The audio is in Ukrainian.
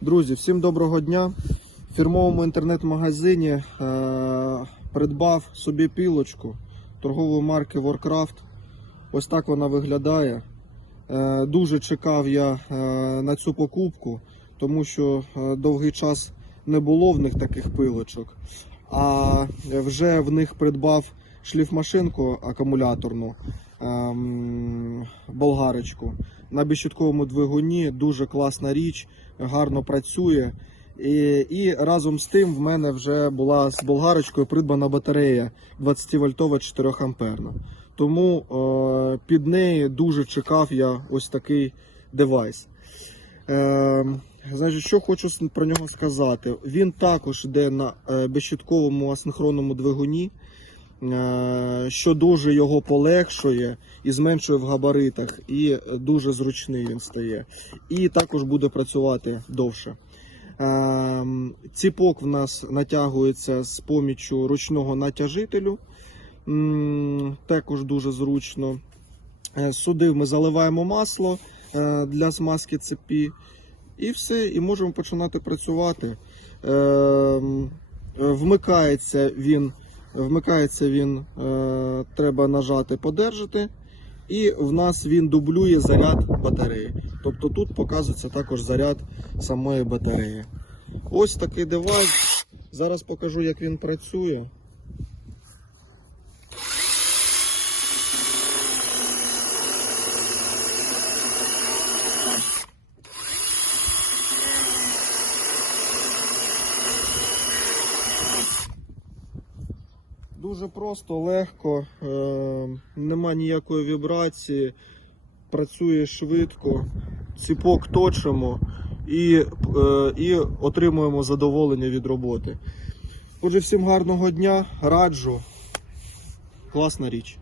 Друзі, всім доброго дня. В фірмовому інтернет-магазині е, придбав собі пілочку торгової марки Warcraft. Ось так вона виглядає. Е, дуже чекав я е, на цю покупку, тому що е, довгий час не було в них таких пилочок. А вже в них придбав шліфмашинку акумуляторну болгарочку на безщитковому двигуні. Дуже класна річ, гарно працює. І, і разом з тим в мене вже була з болгарочкою придбана батарея 20 вольтова 4 амперна. Тому е, під неї дуже чекав я ось такий девайс. Е, значить, що хочу про нього сказати. Він також йде на е, безщитковому асинхронному двигуні, що дуже його полегшує і зменшує в габаритах, і дуже зручний він стає. І також буде працювати довше. Ем, Ціпок в нас натягується з поміччю ручного натяжителю. Також дуже зручно. Е, Сюди ми заливаємо масло е, для смазки цепі. І все, і можемо починати працювати. Ем, Вмикається він, вмикається він, е, треба нажати подержати. І в нас він дублює заряд батареї. Тобто тут показується також заряд самої батареї. Ось такий девайс. Зараз покажу, як він працює. Дуже просто, легко, е, нема ніякої вібрації, працює швидко, ціпок точимо і, е, і отримуємо задоволення від роботи. Отже, всім гарного дня, раджу. Класна річ.